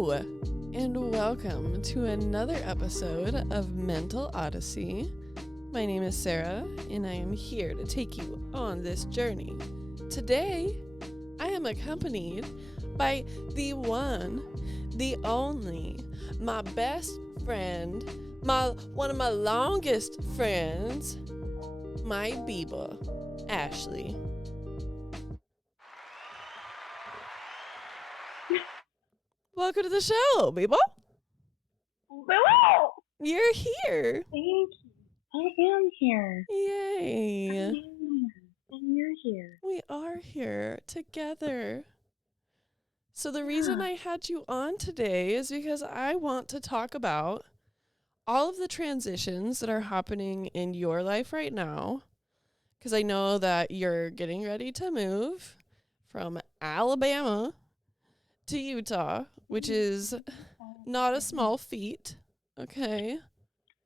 Hello, and welcome to another episode of Mental Odyssey. My name is Sarah, and I am here to take you on this journey. Today, I am accompanied by the one, the only, my best friend, one of my longest friends, my Beba, Ashley. Welcome to the show, Beba. Hello! You're here. Thank you. I am here. Yay. And you're here. We are here together. So the reason I had you on today is because I want to talk about all of the transitions that are happening in your life right now. Because I know that you're getting ready to move from Alabama to Utah, which is not a small feat. Okay.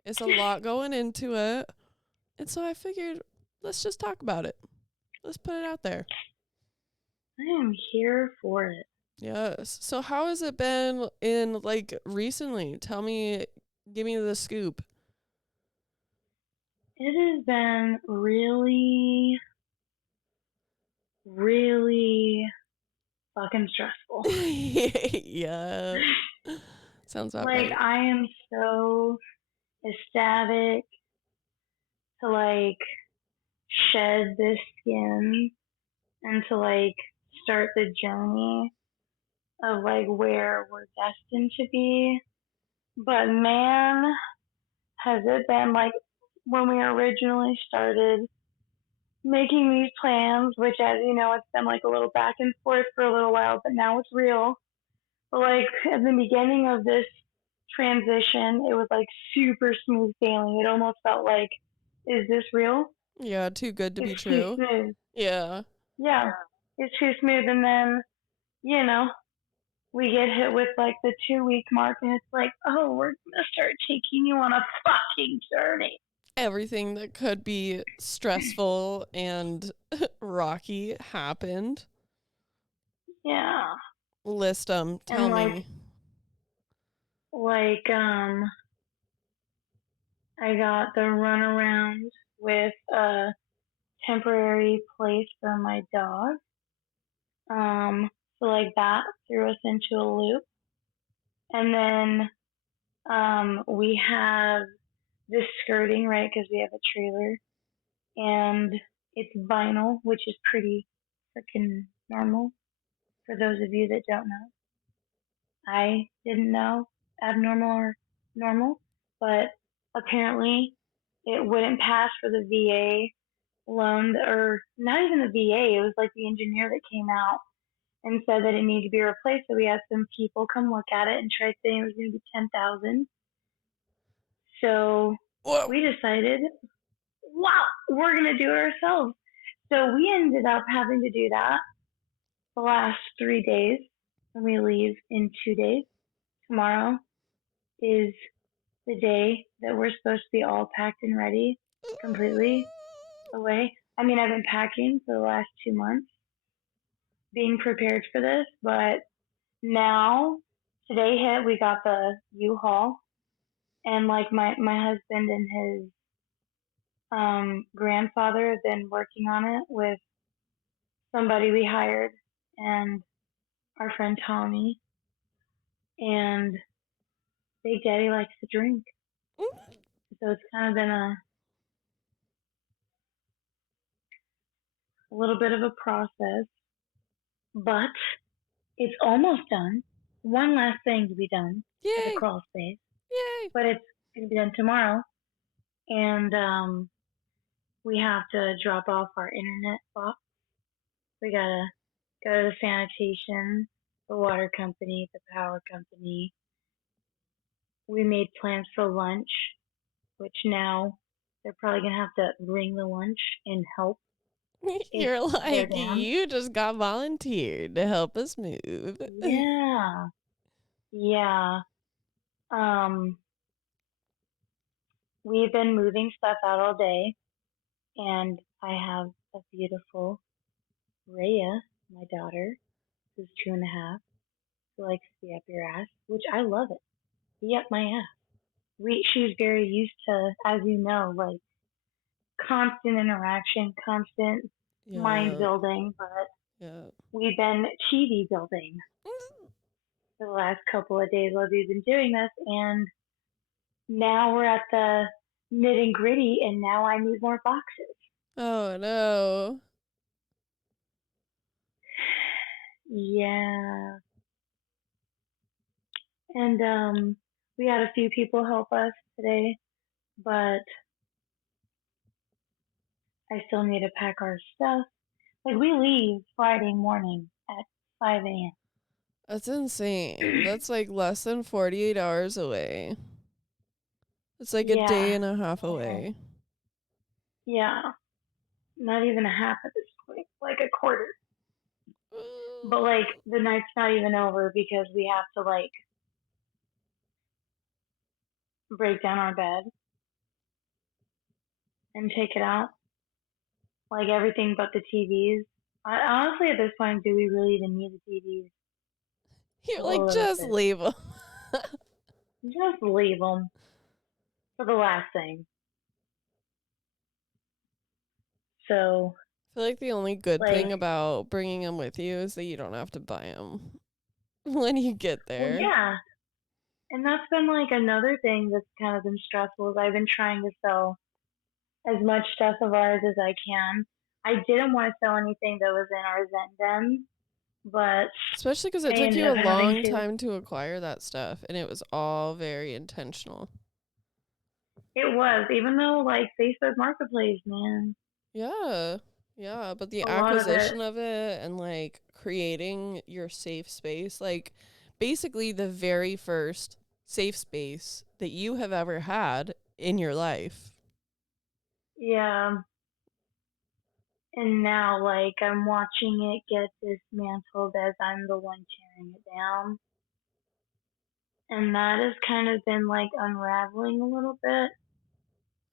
It's a lot going into it. And so I figured, let's just talk about it. Let's put it out there. I am here for it. Yes. So how has it been recently? Tell me, give me the scoop. It has been really, really fucking stressful. Yeah. Sounds about right. I am so ecstatic to shed this skin and to start the journey of where we're destined to be. But man, has it been when we originally started making these plans, which, as you know, it's been a little back and forth for a little while, but now it's real. But at the beginning of this transition, it was super smooth sailing. It almost felt is this real? Yeah, too good to be It's true. too smooth. Yeah. Yeah, it's too smooth. And then, we get hit with the 2-week mark, and it's oh, we're gonna start taking you on a fucking journey. Everything that could be stressful and rocky happened. Yeah. List them. Tell me. I got the runaround with a temporary place for my dog. So that threw us into a loop. And then we have this skirting, right, because we have a trailer. And it's vinyl, which is pretty freaking normal for those of you that don't know. I didn't know abnormal or normal, but apparently it wouldn't pass for the VA loan, or not even the VA. It was the engineer that came out and said that it needed to be replaced. So we had some people come look at it and tried saying it was going to be $10,000. So Whoa. we decided, wow, we're going to do it ourselves. So we ended up having to do that the last 3 days, and we leave in 2 days. Tomorrow is the day that we're supposed to be all packed and ready, completely away. I mean, I've been packing for the last 2 months, being prepared for this, but now, today hit, we got the U-Haul, and my husband and his grandfather have been working on it with somebody we hired and our friend Tommy, and Big Daddy likes to drink. So it's kind of been a little bit of a process, but it's almost done. One last thing to be done. Yay. At the crawl space. Yay. But it's going to be done tomorrow. And we have to drop off our internet box. We got to go to the sanitation, the water company, the power company. We made plans for lunch, which now they're probably going to have to bring the lunch and help. You're like, you just got volunteered to help us move. Yeah. Yeah. We've been moving stuff out all day, and I have a beautiful Rhea, my daughter, who's 2.5. to like stay up your ass, which I love it. Be up my ass. She's very used to, as you know, like constant interaction, constant mind Yeah. building, but Yeah. we've been TV building for the last couple of days while we've been doing this, and now we're at the nitty gritty, and now I need more boxes. Oh no. Yeah. And we had a few people help us today, but I still need to pack our stuff. Like we leave Friday morning at 5 a.m. That's insane. That's like less than 48 hours away. It's like a Yeah. day and a half And away. yeah. Not even a half at this point, like a quarter. But like the night's not even over because we have to like break down our bed and take it out. Like everything but the TVs. Honestly, at this point, do we really even need the TVs? You're All like, of just this. leave them. Just leave them for the last thing. So, I feel like the only good like, thing about bringing them with you is that you don't have to buy them when you get well, there. yeah. And that's been like another thing that's kind of been stressful is I've been trying to sell as much stuff of ours as I can. I didn't want to sell anything that was in our Zen den, but Especially because it I took ended you up a having long to. time to acquire that stuff, and it was all very intentional. It was, even though like Facebook Marketplace, man, Yeah. Yeah, but the a lot of it. acquisition of it and like creating your safe space, like basically the very first safe space that you have ever had in your life. Yeah. And now, like, I'm watching it get dismantled as I'm the one tearing it down. And that has kind of been, like, unraveling a little bit.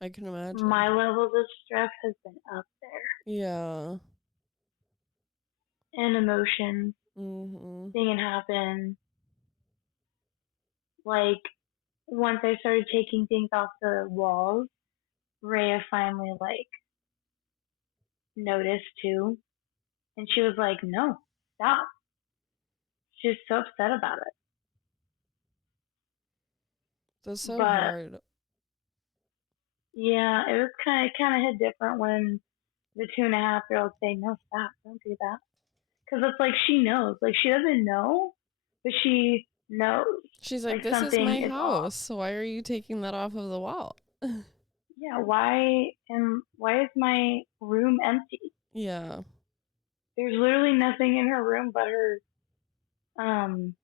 I can imagine. My levels of stress has been up there. Yeah. And emotions, Mhm. seeing it happen. Like, once I started taking things off the walls, Rhea finally, like, noticed too. And she was like, no, stop. She was so upset about it. That's so But hard. yeah, it was kind of hit different when the 2.5-year-old say, no, stop, don't do that. Because it's like she knows. Like she doesn't know, but she knows. She's like, Like "This is something my is off. house. So why are you taking that off of the wall?" Yeah, why is my room empty? Yeah. There's literally nothing in her room but um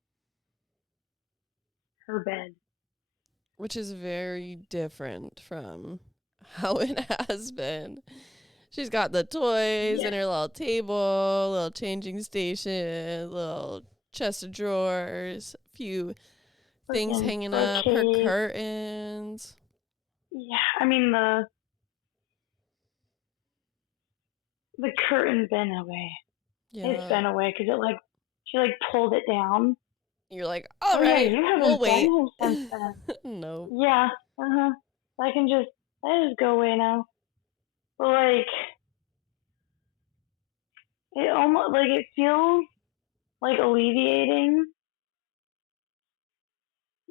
her bed. Which is very different from how it has been. She's got the toys Yeah. and her little table, little changing station, little chest of drawers, a few things Freaking hanging up, her bookcase. curtains. Yeah, I mean the curtain's been away. It's Yeah. been away because it like she like pulled it down. You're like, all Oh yeah, right, you we'll haven't been wait. here since then. No. Yeah, uh-huh. I can just go away now. But like it almost like it feels like alleviating,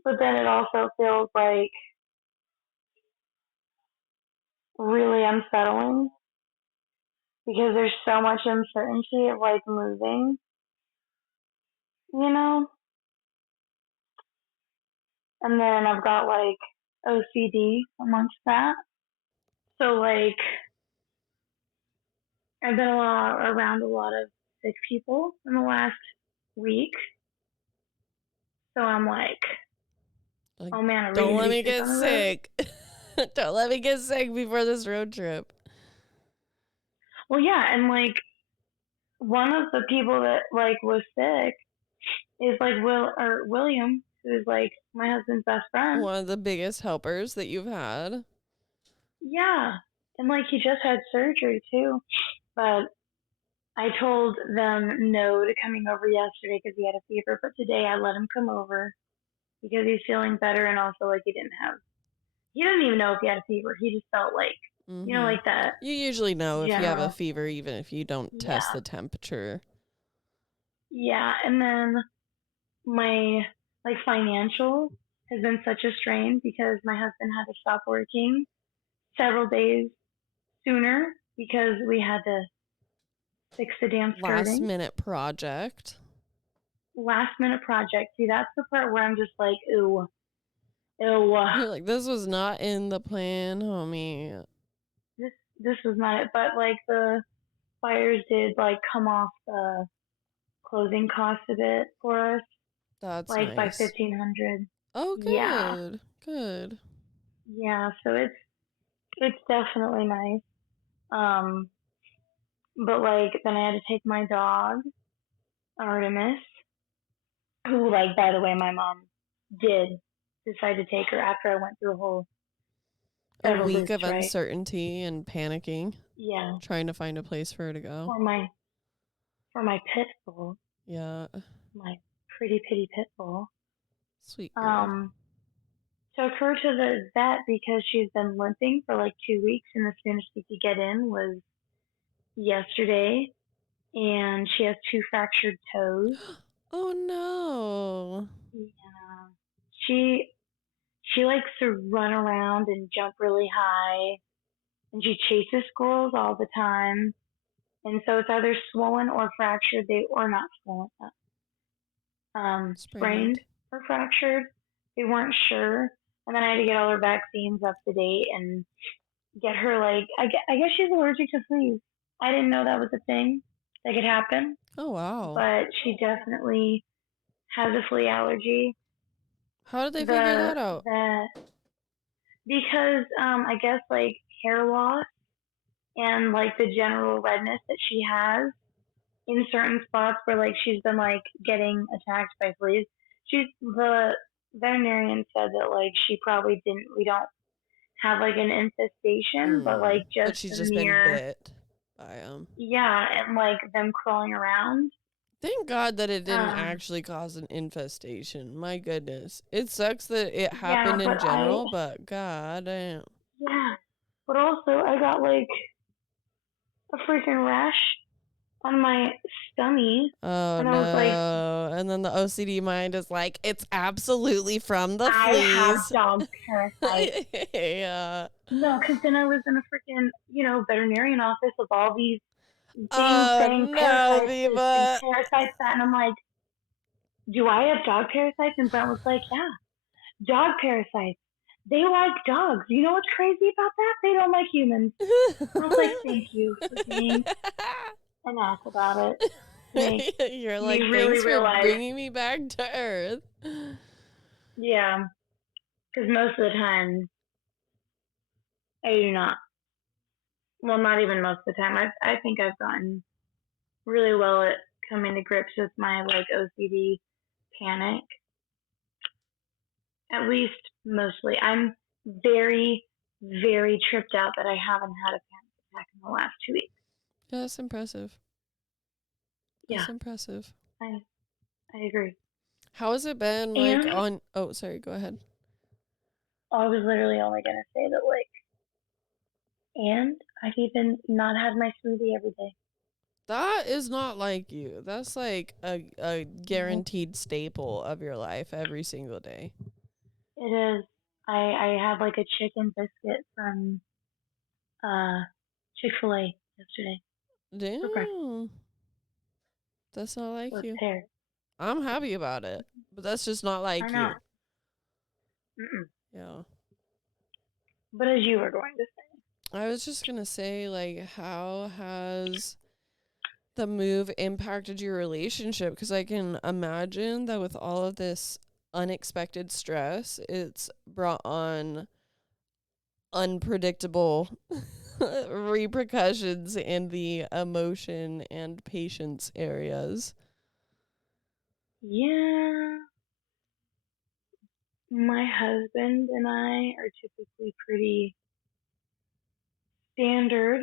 but then it also feels like really unsettling because there's so much uncertainty of like moving, you know? And then I've got like OCD amongst that. So like I've been around a lot of sick people in the last week. So I'm like, Like, oh man, are we don't gonna let be me sick get on the road? sick. Don't let me get sick before this road trip. Well, yeah, and like one of the people that like was sick is like William, who's like my husband's best friend. One of the biggest helpers that you've had. Yeah, and like he just had surgery too, but I told them no to coming over yesterday because he had a fever, but today I let him come over because he's feeling better and also like he doesn't even know if he had a fever. He just felt like, Mm-hmm. like that You usually know if you have a general. fever, even if you don't test Yeah. the temperature. Yeah. And then my like financial has been such a strain because my husband had to stop working several days sooner because we had to fix the damn Last skirting. minute project. Last minute project. See, that's the part where I'm just like, ooh, ew. You're like, this was not in the plan, homie. This this was not it. But like the buyers did like come off the closing cost a bit for us, That's like by nice. 1,500. Oh, Yeah, good. Good. yeah. So it's definitely nice. Um, but like then I had to take my dog Artemis, who like by the way my mom did decide to take her after I went through a whole A several week visits, of right? uncertainty and panicking, Yeah, trying to find a place for her to go. for my pit bull, Yeah. my pretty pity pit bull. Sweet girl. Um, took her to the vet because she's been limping for like 2 weeks, and the soonest we could get in was yesterday, and she has two fractured toes. Oh, no. Yeah, she she likes to run around and jump really high, and she chases squirrels all the time. And so it's either swollen or fractured. They or not swollen, sprained Sprained. or fractured. They weren't sure, and then I had to get all her vaccines up to date and get her like I guess she's allergic to fleas. I didn't know that was a thing that could happen, Oh, wow. but she definitely has a flea allergy. How did they figure The that out? the because I guess like hair loss and like the general redness that she has in certain spots where like she's been like getting attacked by fleas. The veterinarian said that like she probably didn't we don't have like an infestation, but like But just she's the just been mere bit by them. yeah, and like them crawling around. Thank God that it didn't Um actually cause an infestation. My goodness. It sucks that it yeah, happened in but general, but god damn. yeah, but also I got like a freaking rash on my stomach, Oh and I was like, no. And then the OCD mind is like, it's absolutely from the I have fleas. dog parasites. Yeah. No, because then I was in a freaking, veterinarian office of all these things Oh saying no, parasites this and Beba. parasites that, and I'm like, do I have dog parasites? And Brent was like, yeah, dog parasites. They like dogs. You know what's crazy about that? They don't like humans. And I was like, thank you for being an ass about it to make You're me like, really thanks for realize, bringing me back to earth. yeah, because most of the time I do not. Well, not even most of the time. I think I've gotten really well at coming to grips with my like OCD panic. At least mostly. I'm very, very tripped out that I haven't had a panic attack in the last 2 weeks. Yeah, that's impressive. Yeah, That's impressive. I I agree. How has it been like And on oh sorry, go ahead. I was literally only gonna say that like, and I've even not had my smoothie every day. That is not like you. That's like a Nope, guaranteed staple of your life every single day. it is. I had like a chicken biscuit from uh Chick-fil-A yesterday for breakfast. Damn. That's not So like it's you. hair. I'm happy about it. But that's just not I like know. you. Mm-mm. Yeah. But as you were going to say, I was just gonna say, like, how has the move impacted your relationship? Because I can imagine that with all of this unexpected stress, it's brought on unpredictable repercussions in the emotion and patience areas. yeah, my husband and I are typically pretty standard,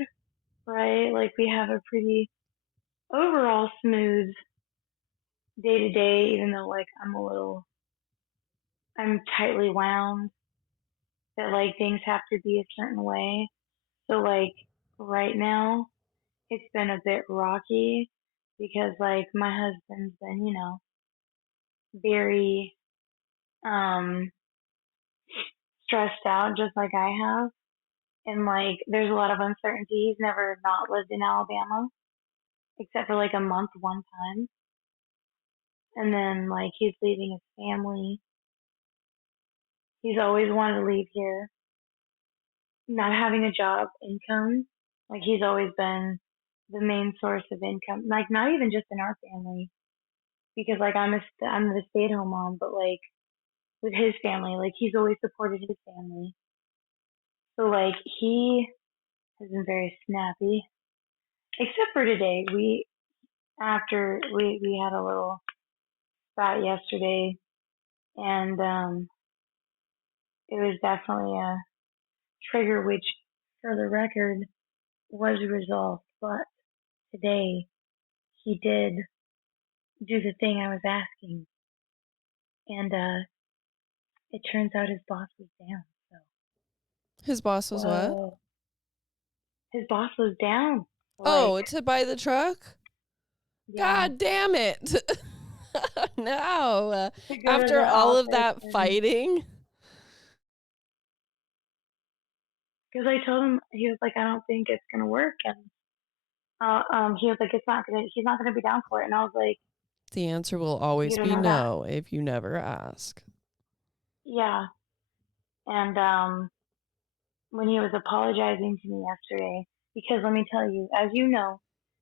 right? Like we have a pretty overall smooth day to day, even though like I'm tightly wound that like things have to be a certain way. So like right now it's been a bit rocky because like my husband's been, very um stressed out just like I have. And like there's a lot of uncertainty. He's never not lived in Alabama except for like a month one time. And then like he's leaving his family. He's always wanted to leave here. Not having a job, income, like he's always been the main source of income. Like not even just in our family, because like I'm the stay-at-home mom, but like with his family, like he's always supported his family. So like he has been very snappy, except for today. We had a little spat yesterday, and it was definitely a trigger, which for the record was resolved. But today he did do the thing I was asking, and it turns out his boss was down. So His boss was what? whoa, his boss was down. Like, Oh, to buy the truck? yeah, God damn it. No. to go to After the all of office, that and fighting. because I told him, he was like, I don't think it's gonna work, and he was like, he's not gonna be down for it, and I was like, The answer will you always don't be know that, no if you never ask. yeah, and when he was apologizing to me yesterday, because let me tell you, as you know,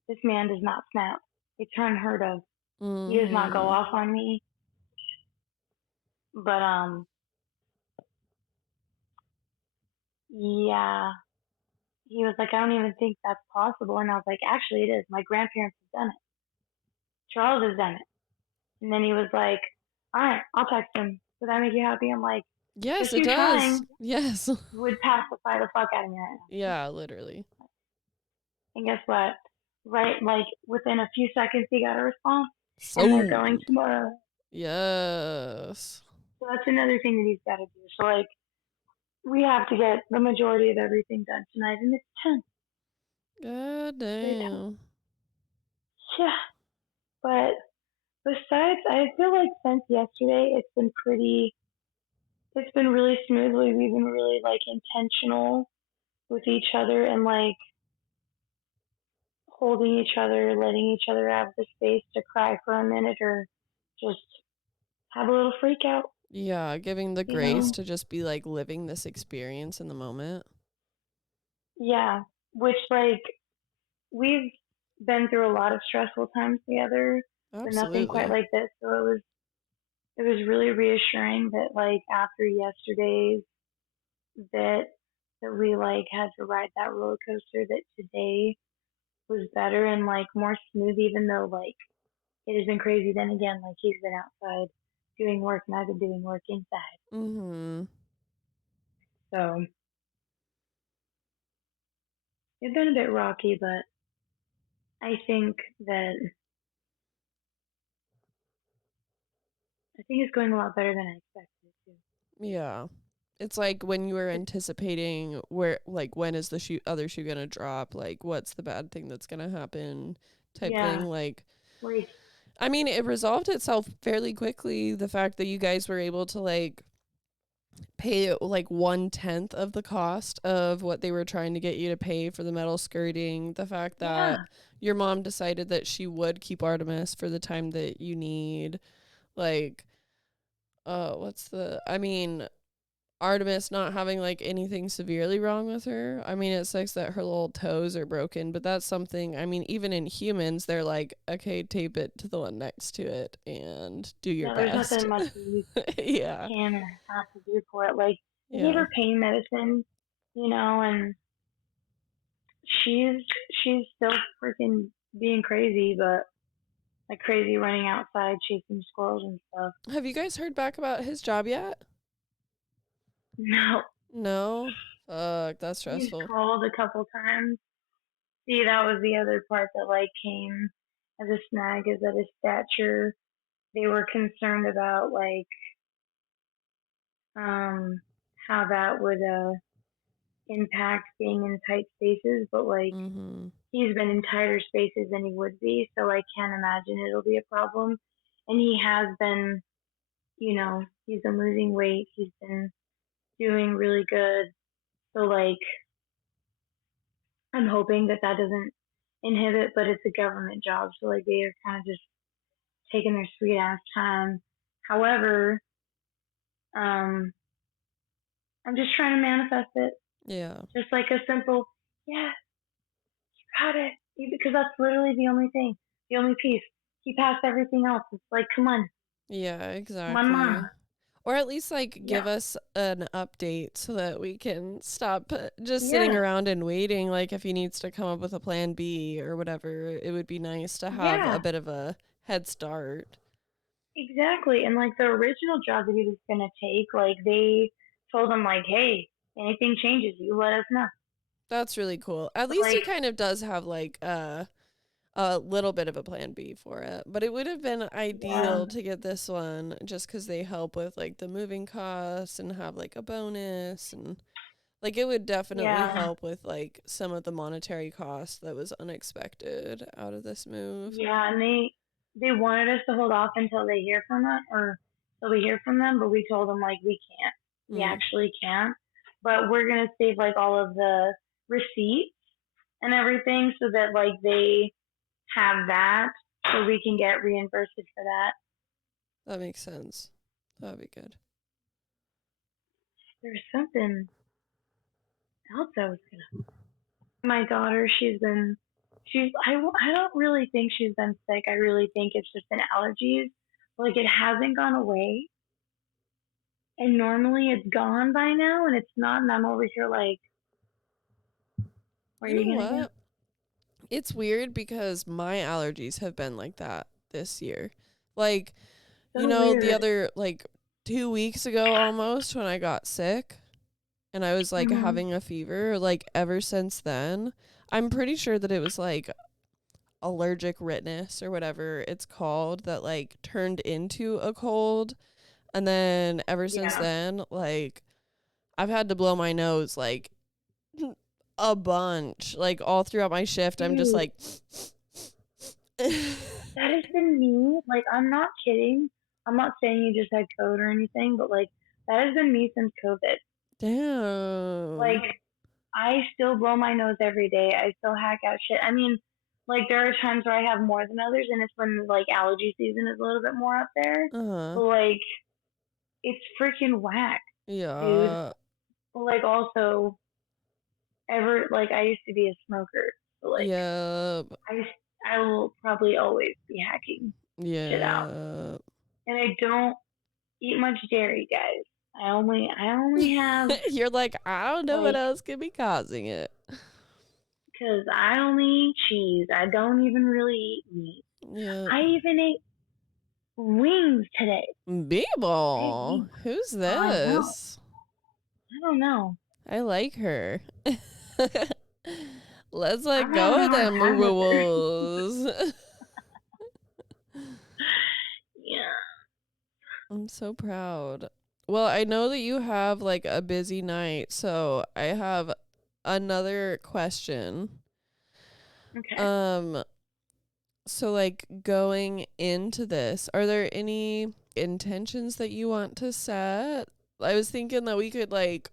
this man does not snap. It's unheard of. He does not go Mm-hmm. off on me, but yeah, he was like, I don't even think that's possible. And I was like, actually, it is. My grandparents have done it. Charles has done it. And then he was like, all right, I'll text him. Does that make you happy? I'm like, Yes, just it you does. trying Yes. would pacify the fuck out of me right now. Yeah, literally. And guess what? Right, like within a few seconds, he got a response, and they're going Sold. tomorrow. Yes. So that's another thing that he's got to do. So like, we have to get the majority of everything done tonight, and it's 10. God Very tough. damn. Yeah, but besides, I feel like since yesterday, it's been really smoothly. We've been really like intentional with each other and like holding each other, letting each other have the space to cry for a minute or just have a little freak out, Yeah, giving the you grace know? to just be like living this experience in the moment. Yeah, which like we've been through a lot of stressful times together, but nothing quite Absolutely. like this. So it was really reassuring that like after yesterday's that we like had to ride that roller coaster, that today was better and like more smooth, even though like it has been crazy. Then again, like he's been outside doing work and I've been doing work inside. Mm-hmm. So it's been a bit rocky, but I think that I think it's going a lot better than I expected it to. Yeah. It's like when you were It's, anticipating where, like, when is the other shoe gonna drop? Like, what's the bad thing that's gonna happen? Type yeah, thing. Like, like I mean, it resolved itself fairly quickly. The fact that you guys were able to like pay like 1/10 of the cost of what they were trying to get you to pay for the metal skirting. The fact that yeah, your mom decided that she would keep Artemis for the time that you need. Like, I mean, Artemis not having like anything severely wrong with her. I mean, it sucks that her little toes are broken, but that's something, I mean, even in humans, they're like, okay, tape it to the one next to it and do your yeah. There's best. nothing much you Yeah. can or have to do for it. Like I gave Yeah. her pain medicine, and she's she's still freaking being crazy, but like crazy running outside chasing squirrels and stuff. Have you guys heard back about his job yet? No, No? Fuck, that's he's stressful. called a couple times. See, that was the other part that like came. as a snag is that his stature, they were concerned about like um how that would impact being in tight spaces, but like Mm-hmm. he's been in tighter spaces than he would be, so I can't imagine it'll be a problem. And he has been, he's been losing weight. He's been doing really good. So like I'm hoping that that doesn't inhibit, but it's a government job, so like they are kind of just taking their sweet ass time. However, um, I'm just trying to manifest it, Yeah. just like a simple, yeah, you got it, because that's literally the only thing, the only piece. He passed everything else. It's like, Yeah, come on, exactly. mom. Or at least like Yeah, give us an update so that we can stop just sitting yeah, around and waiting. Like if he needs to come up with a plan B or whatever, it would be nice to have a yeah, bit of a head start. exactly. And like the original job that he was gonna take, like they told him like, hey, anything changes, you let us know. That's really cool. At So least he like, kind of does have like a little bit of a plan B for it. But it would have been yeah, ideal to get this one just because they help with like the moving costs and have like a bonus and like it would definitely yeah, help with like some of the monetary costs that was unexpected out of this move. yeah. And they wanted us to hold off until they hear from us, or till we hear from them, but we told them like we can't. We Mm. actually can't. But we're gonna save like all of the receipts and everything so that like they have that so we can get reimbursed for that. That makes sense. That'd be good. There's something else I was gonna. My daughter, I don't really think she's been sick. I really think it's just been allergies. Like it hasn't gone away, and normally it's gone by now, and it's not. And I'm over here like, where are You you know gonna go? what? It's weird because my allergies have been like that this year. Like, So the weird. other like 2 weeks ago almost when I got sick and I was like Mhm. having a fever, like ever since then, I'm pretty sure that it was like allergic rhinitis or whatever it's called that like turned into a cold. And then ever since Yeah. then, like I've had to blow my nose like a bunch. Like all throughout my shift, I'm just Dude, like that has been me. Like, I'm not kidding. I'm not saying you just had COVID or anything, but like, that has been me since COVID. Like, Damn. I still blow my nose every day. I still hack out shit. I mean, like, there are times where I have more than others, and it's when like allergy season is a little bit more up there. Uh-huh. But like, it's freaking whack, dude. Yeah. But like, also, I used to be a smoker, so like, Yeah. I I will probably always be hacking shit out, Yeah. and I don't eat much dairy, guys. I only have You're like, I don't know what like, else could be causing it. because I only eat cheese. I don't even really eat meat. Yeah. I even ate wings today. I Beeble. ate, Who's I know. this? I don't know. I like her. Let's I'm let having go a of hard them time with her. rules. Yeah. I'm so proud. Well, I know that you have like a busy night, so I have another question. Okay. Um, so like going into this, are there any intentions that you want to set? I was thinking that we could like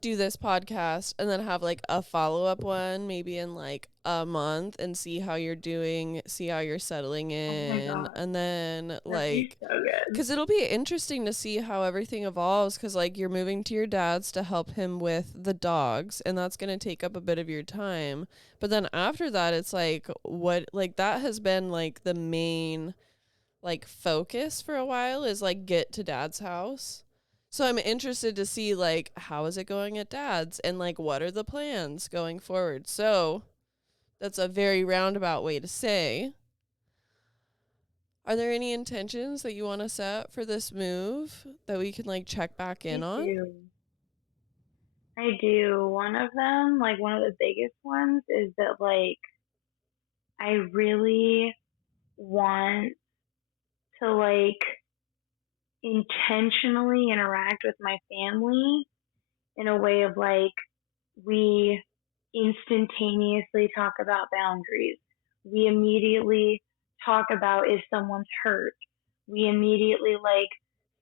do this podcast and then have like a follow-up one maybe in like a month and see how you're doing, see how you're settling Oh my in, god. and then That'd be like so good. because it'll be interesting to see how everything evolves because like you're moving to your dad's to help him with the dogs and that's going to take up a bit of your time, but then after that it's like what like that has been like the main like focus for a while is like get to dad's house. So I'm interested to see like how is it going at dad's and like what are the plans going forward. So that's a very roundabout way to say. Are there any intentions that you want to set for this move that we can like check back in I on? do. I do. One of them, like one of the biggest ones, is that like I really want to like intentionally interact with my family in a way of like we instantaneously talk about boundaries. We immediately talk about if someone's hurt. We immediately like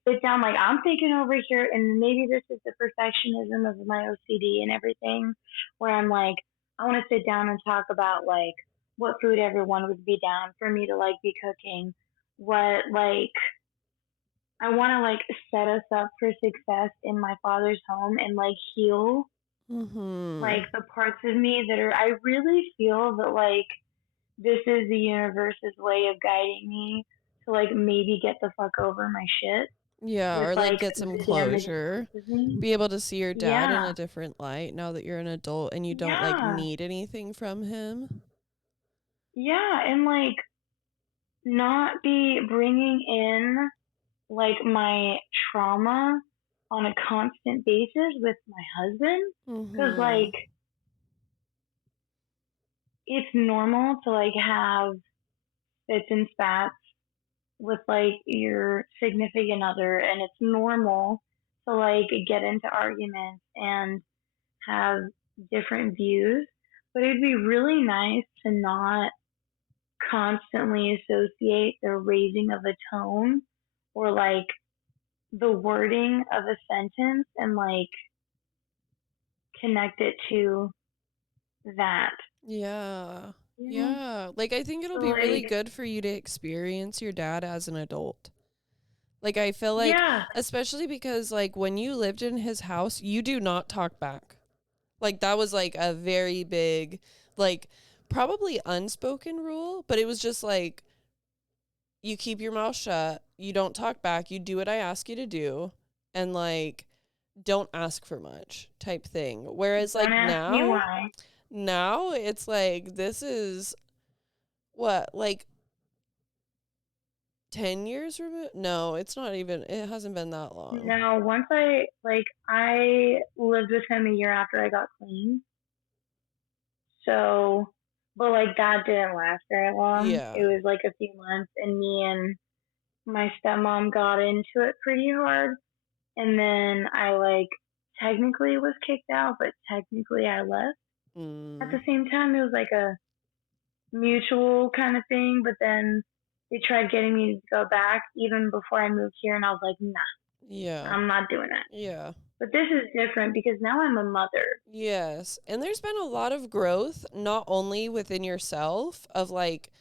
sit down, like I'm thinking over here, and maybe this is the perfectionism of my OCD and everything, where I'm like, I want to sit down and talk about like what food everyone would be down for me to like be cooking, what like I want to like set us up for success in my father's home and like heal Mm-hmm. like the parts of me that are I really feel that like this is the universe's way of guiding me to like maybe get the fuck over my shit Yeah, with or like like get some the damaged closure. parts of me. Be able to see your dad in Yeah. a different light now that you're an adult and you don't like Yeah. need anything from him. Yeah, and like not be bringing in like my trauma on a constant basis with my husband cuz Mm-hmm. like it's normal to like have fits and spats with like your significant other, and it's normal to like get into arguments and have different views, but it'd be really nice to not constantly associate the raising of a tone or like the wording of a sentence and like connect it to that. Yeah. You know? Yeah. Like I think it'll So be really like good for you to experience your dad as an adult. Like I feel like yeah, especially because like when you lived in his house, you do not talk back. Like that was like a very big like probably unspoken rule, but it was just like you keep your mouth shut, you don't talk back, you do what I ask you to do, and like don't ask for much type thing. Whereas don't like ask me now, why. now it's like this is what like 10 years removed? No, it's not even it hasn't been that long. No, once I lived with him a year after I got clean. So, but like that didn't last very long. Yeah. It was like a few months, and me and my stepmom got into it pretty hard. And then I like technically was kicked out, but technically I left. At Mm, the same time, it was like a mutual kind of thing. But then they tried getting me to go back even before I moved here, and I was like, nah, yeah. I'm not doing that. Yeah. But this is different because now I'm a mother. Yes. And there's been a lot of growth, not only within yourself, of like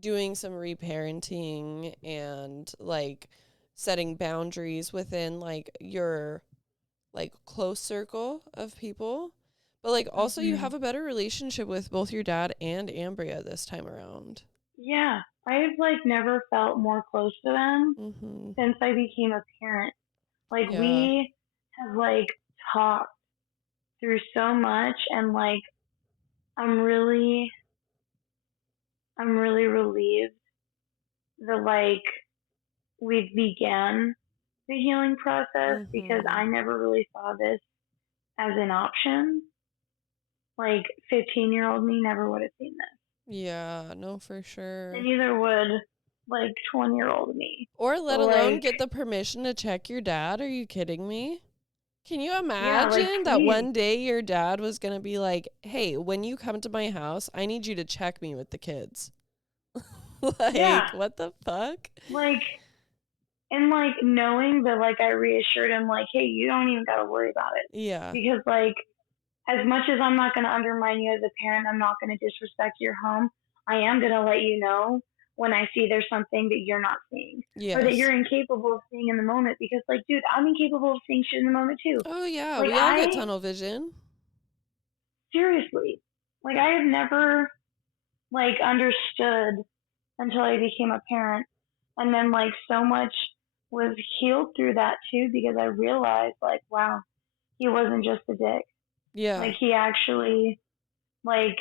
doing some reparenting and like setting boundaries within like your like close circle of people, but like also you Hmm. have a better relationship with both your dad and Ambria this time around. Yeah, I've like never felt more close to them Mm-hmm. since I became a parent. Like Yeah. we have like talked through so much, and like I'm really I'm really relieved that like we began the healing process because Mm-hmm. I never really saw this as an option. Like 15-year-old me never would have seen this. Yeah, no, for And sure. neither would like 20-year-old me. Or So let alone like get the permission to check your dad. Are you kidding me? Can you yeah, like imagine that please. one day your dad was going to be like, hey, when you come to my house, I need you to check me with the kids? Yeah. Like, what the fuck? Like and like knowing that like I reassured him like, hey, you don't even gotta worry about it. Yeah. Because like as much as I'm not gonna undermine you as a parent, I'm not gonna disrespect your home. I am gonna let you know when I see there's something that you're not seeing. Or that Yes. you're incapable of seeing in the moment because like dude, I'm incapable of seeing shit in the moment too. Oh, yeah. Like We all get I tunnel vision. seriously like I have never like understood until I became a parent. And then like so much was healed through that too because I realized like, wow, he wasn't just a dick. Yeah. Like he actually like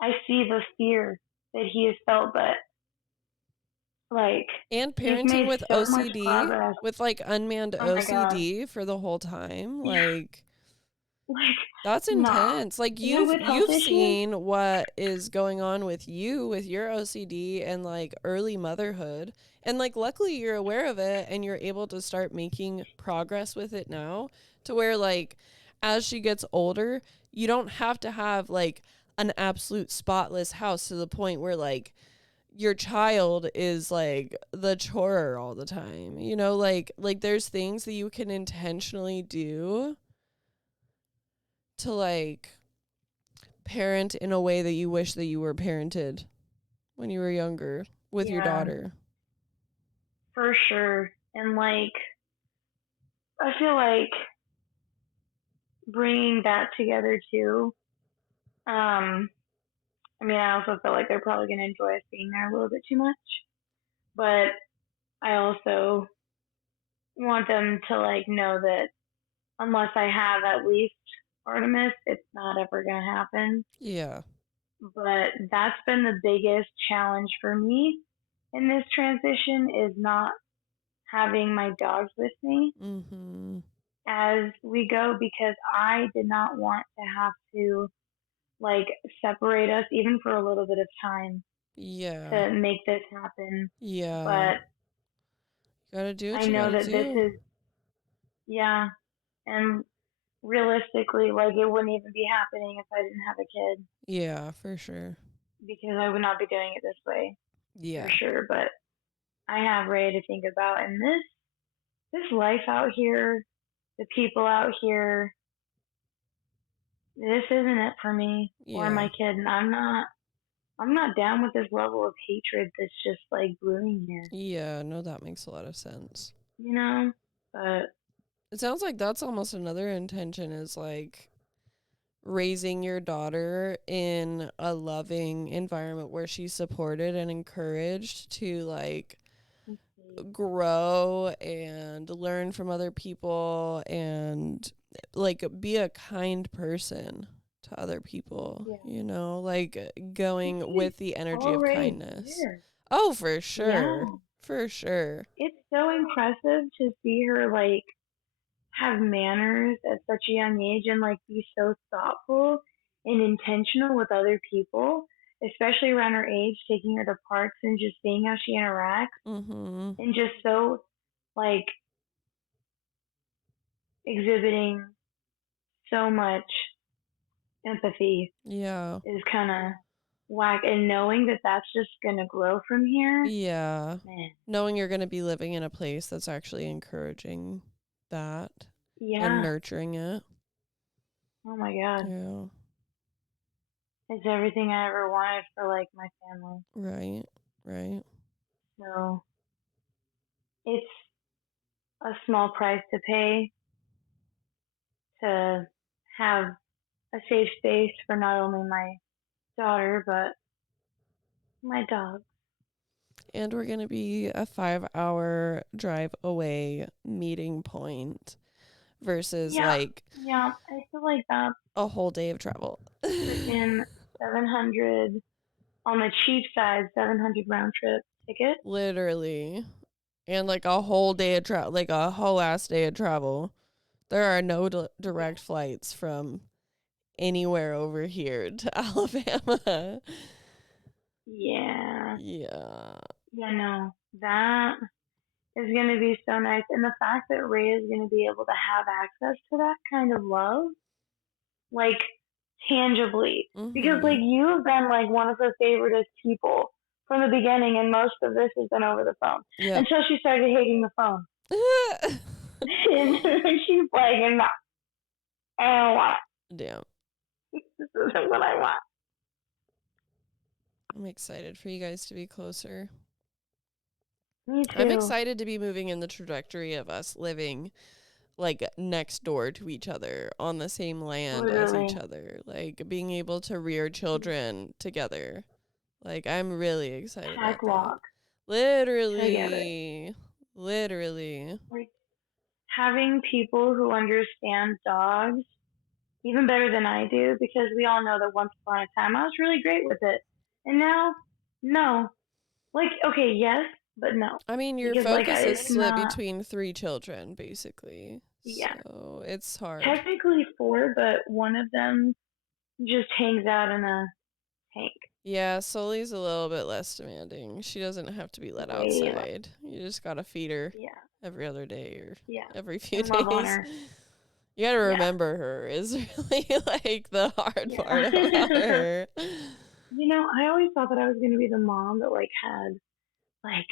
I see the fear that he has felt, but like And we've parenting made with so much OCD, progress. with like unmanned Oh my god. OCD for the whole time. Yeah. Like, Like, That's nah. intense. Like And with health you've issues, seen what is going on with you with your OCD and like early motherhood. And like luckily you're aware of it and you're able to start making progress with it now to where like as she gets older, you don't have to have like an absolute spotless house to the point where like your child is like the chore all the time. You know, like there's things that you can intentionally do to like parent in a way that you wish that you were parented when you were younger with your yeah, daughter. for sure. And like, I feel like bringing that together too. I mean, I also feel like they're probably going to enjoy us being there a little bit too much, but I also want them to like know that unless I have at least Artemis, it's not ever going to happen. Yeah. But that's been the biggest challenge for me in this transition is not having my dogs with me Mm-hmm. as we go because I did not want to have to like separate us even for a little bit of time Yeah. to make this happen. Yeah. But Gotta do what I you know gotta that this do. is, yeah, and realistically, like it wouldn't even be happening if I didn't have a kid Yeah, for sure. because I would not be doing it this way for Yeah. sure. But I have Ray to think about, and this life out here, the people out here, this isn't it for me or Yeah. my kid, and I'm not down with this level of hatred that's just like brewing here, Yeah, no, that makes a lot of sense. you know. But It sounds like that's almost another intention is like raising your daughter in a loving environment where she's supported and encouraged to like grow and learn from other people and like be a kind person to other people, yeah, you know, like and going she's with the energy of already kindness. here. Oh, for Yeah, sure. For sure. it's so impressive to see her like have manners at such a young age and like be so thoughtful and intentional with other people, especially around her age, taking her to parks and just seeing how she interacts Mhm. and just so like exhibiting so much empathy Yeah. is kind of whack. And knowing that that's just gonna grow from here, Yeah. man. Knowing you're going to be living in a place that's actually encouraging that and Yeah. nurturing it. Oh my god. Yeah. It's everything I ever wanted for like my family. Right. Right. So it's a small price to pay to have a safe space for not only my daughter but my dog. And we're going to be a 5-hour drive away meeting point versus Yeah, like yeah. I feel like that's a whole day of travel. freaking 700 on the cheap side, 700 round trip ticket. Literally. And like a whole day of travel, like a whole ass day of travel. There are no direct flights from anywhere over here to Alabama. Yeah, Yeah. yeah. No, that is gonna be so nice, and the fact that Ray is gonna be able to have access to that kind of love, like tangibly, because like Mhm. you have been like one of her favoriteest people from the beginning, and most of this has been over the phone Yep. until she started hating the phone, and she's like, "No, I don't want Damn. it. This isn't what I want." I'm excited for you guys to be closer. Me I'm too. excited to be moving in the trajectory of us living like next door to each other on the same land as each Literally. other, like being able to rear children together. Like I'm really excited about Pack that. walk together. Literally. Literally. Like having people who understand dogs even better than I do because we all know that once upon a time I was really great with it. And now, no. Like, okay, yes, but no, I mean, your because like focus is it's split not. between 3 children, basically. Yeah, So it's hard. technically 4, but one of them just hangs out in a tank. Yeah, Sully's a little bit less demanding. She doesn't have to be let Way less. outside. You just gotta feed her Yeah, every other day or yeah, every few and love on days. her. You gotta Yeah, remember her is really like the hard part yeah. about her. I always thought that I was gonna be the mom that like had like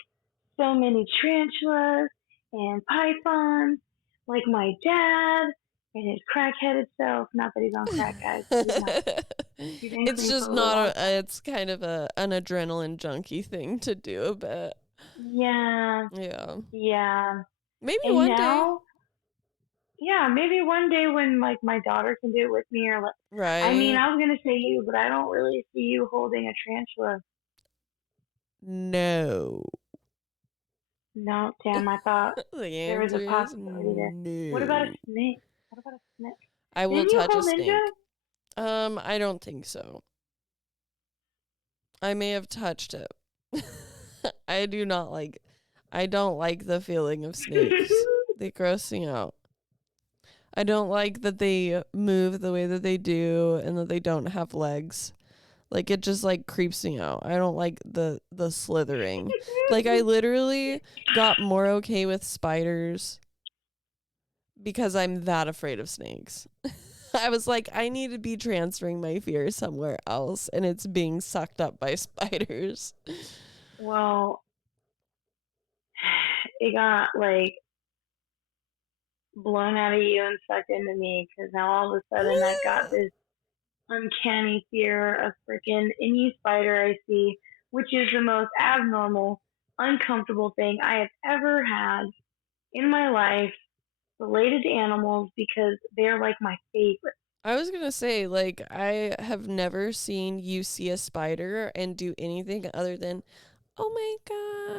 so many tarantulas and pythons, like my dad and his crack-headed self. Not that he's on crack, guys. He's not. He's been It's clean for just a really long not time. it's kind of an adrenaline junkie thing to do, but Yeah, yeah. yeah. Maybe And one day. now, yeah, maybe one day when like my daughter can do it with me, or like, I mean, Right? I was gonna say you, but I don't really see you holding a tarantula. No. No, damn, I thought The there was answer a is possibility there. What about a no. snake? What about a snake? I will Didn't you touch a hold Ninja? snake. I don't think so. I may have touched it. I do not like I don't like the feeling of snakes. They gross me out. I don't like that they move the way that they do and that they don't have legs. Like it just like creeps me out. I don't like the slithering. Like I literally got more okay with spiders because I'm that afraid of snakes. I was like, I need to be transferring my fear somewhere else, and it's being sucked up by spiders. Well, it got like blown out of you and sucked into me because now all of a sudden I've got this uncanny fear of freaking any spider I see, which is the most abnormal, uncomfortable thing I have ever had in my life related to animals because they're like my favorite. I was gonna say, like, I have never seen you see a spider and do anything other than, oh my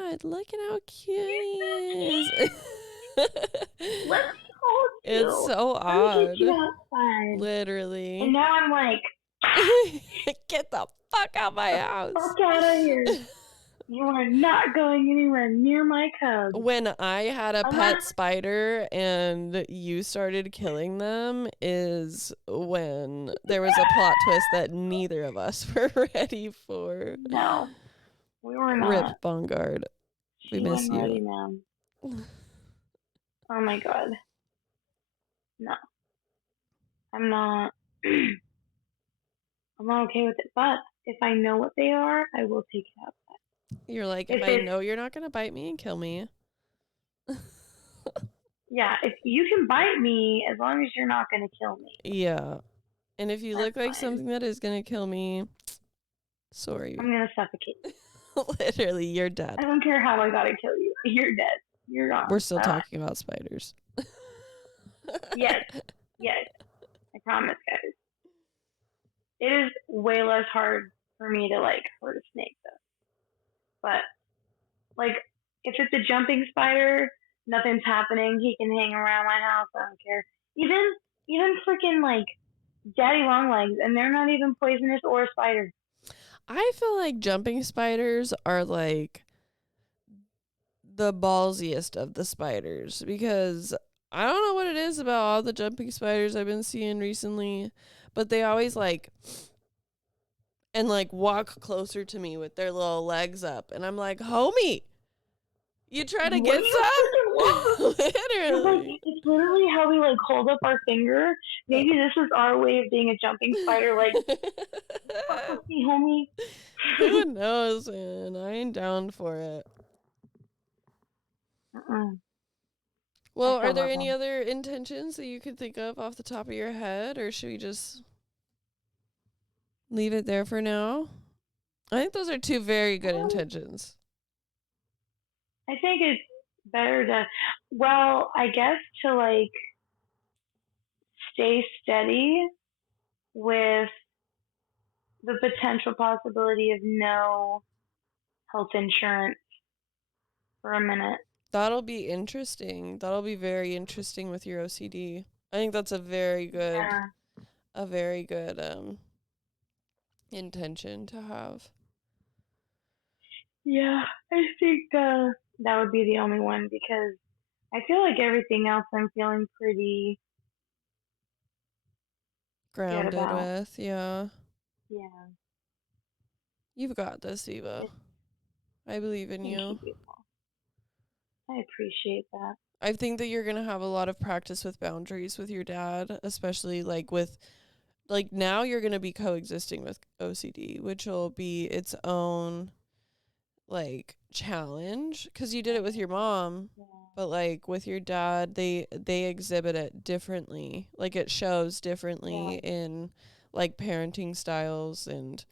god, look at how cute he is. Let me hold It's you. so Let me get odd. you outside. And Literally. now I'm like, Get the fuck out my the house. fuck out of here. You are not going anywhere near my cubs. When I had a pet Unless, spider and you started killing them is when there was a plot twist that neither of us were ready for. no, we were not. Rip Bongard. We She miss wasn't you. ready, man. Oh my god. No, I'm not. I'm not okay with it. But if I know what they are, I will take it out. You're like, if If I it's, know you're not going to bite me and kill me. yeah, if you can bite me as long as you're not going to kill me, Yeah. And if you that's look like fine. something that is going to kill me, sorry. I'm going to suffocate you. Literally, you're dead. I don't care how I got to kill you. You're dead. You're gone. We're still Bye-bye. talking about spiders. Yes. Yes. I promise, guys. It is way less hard for me to like hurt a snake though. But like if it's a jumping spider, nothing's happening. He can hang around my house. I don't care. Even freaking like daddy long legs, and they're not even poisonous or a spider. I feel like jumping spiders are like the ballsiest of the spiders because I don't know what it is about all the jumping spiders I've been seeing recently, but they always like and like walk closer to me with their little legs up, and I'm like, homie, you try to What get are you freaking some? It's like Literally. it's literally how we like hold up our finger. Maybe this is our way of being a jumping spider. Like fuck with me, homie. Who knows, man? I ain't down for it. Uh-uh. I Well, are still there love any them. other intentions that you could think of off the top of your head, or should we just leave it there for now? I think those are 2 very good intentions. I think it's better to, well, I guess to like stay steady with the potential possibility of no health insurance for a minute. That'll be interesting. That'll be very interesting with your OCD. I think that's a very good Yeah. intention to have. Yeah, I think that would be the only one because I feel like everything else I'm feeling pretty good Grounded about. with, yeah. Yeah. You've got this, Eva. Just I believe in thank you, you. people. I appreciate that. I think that you're going to have a lot of practice with boundaries with your dad, especially like with, like now you're going to be coexisting with OCD, which will be its own like challenge because you did it with your mom, Yeah. but like with your dad, they exhibit it differently. Like it shows differently Yeah. in like parenting styles, and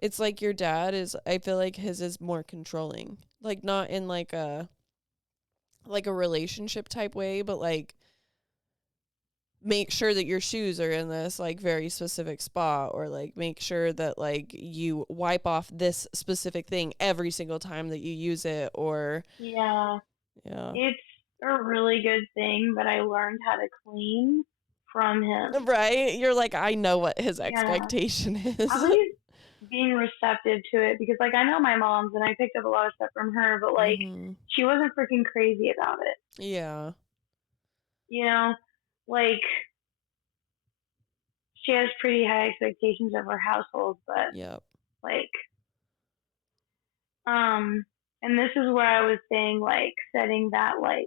it's like your dad is, I feel like his is more controlling. Like not in like a relationship type way, but like make sure that your shoes are in this like very specific spot, or like make sure that like you wipe off this specific thing every single time that you use it, or Yeah. yeah. It's a really good thing that I learned how to clean from him. Right? You're like, I know what his Yeah. expectation At is. least being receptive to it because like I know my mom's and I picked up a lot of stuff from her, but like Mhm. she wasn't freaking crazy about it. Yeah. You know? Like she has pretty high expectations of her household, but Yep. like and this is where I was saying like setting that like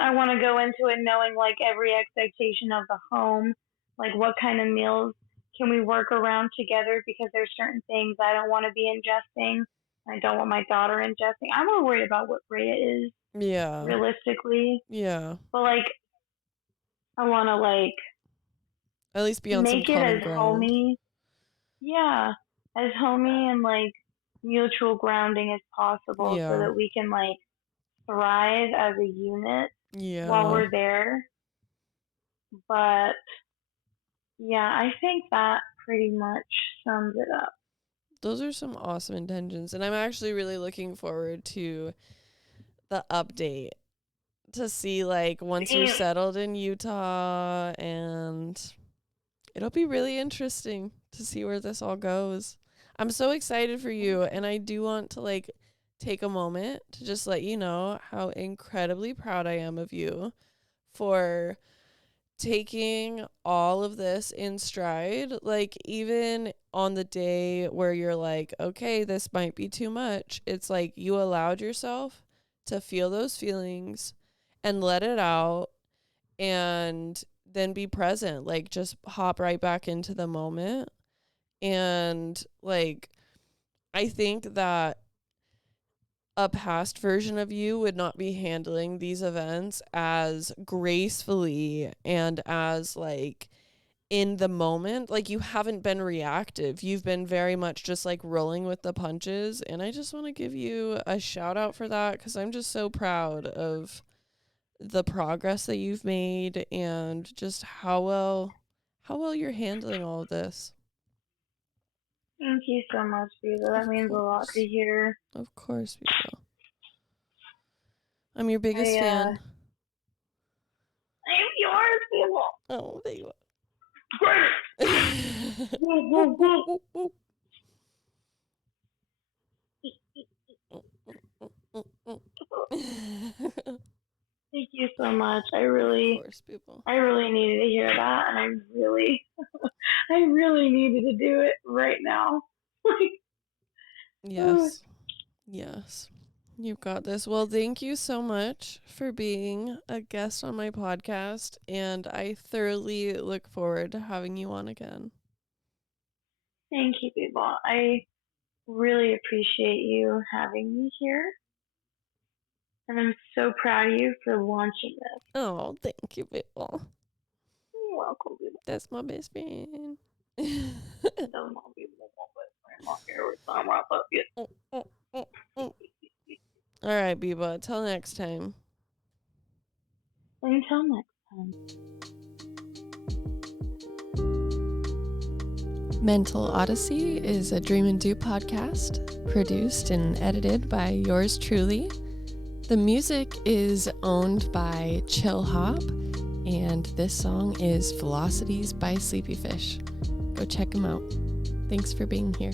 I want to go into it knowing like every expectation of the home, like what kind of meals can we work around together because there's certain things I don't want to be ingesting. I don't want my daughter ingesting. I'm more worried about what Rhea is Yeah. realistically, Yeah. but like I want to like At least be on some make it common as ground. homey, yeah, as homey and like mutual grounding as possible so Yeah. that we can like thrive as a unit while Yeah. we're there. But yeah, I think that pretty much sums it up. Those are some awesome intentions, and I'm actually really looking forward to the update to see like once you're Damn. settled in Utah, and it'll be really interesting to see where this all goes. I'm so excited for you, and I do want to like take a moment to just let you know how incredibly proud I am of you for taking all of this in stride. Like even on the day where you're like, okay, this might be too much, it's like you allowed yourself to feel those feelings and let it out, and then be present, like just hop right back into the moment. And like I think that a past version of you would not be handling these events as gracefully and as like in the moment. Like you haven't been reactive, you've been very much just like rolling with the punches, and I just want to give you a shout out for that because I'm just so proud of the progress that you've made and just how well you're handling all of this. Thank you so much, Beba. That Of means a lot to course. hear. Of course, people. I'm your biggest I fan. I'm yours, Beba. Oh, there you Woo, woo, woo. are. Thank you so much. Of course, people. I really needed to hear that, and I really needed to do it right now. Like, Yes. Yes. You've got this. Well, thank you so much for being a guest on my podcast, and I thoroughly look forward to having you on again. thank you, Beba. I really appreciate you having me here, and I'm so proud of you for launching this. Oh, thank you, people. You're welcome, Beba. That's my best friend. Doesn't all be my best friend. My favorite time I love you. All right, Beba. Till next time. Until next time. Mental Odyssey is a Dream and Do podcast, produced and edited by yours truly. The music is owned by Chill Hop, and this song is Velocities by Sleepy Fish. Go check them out. Thanks for being here.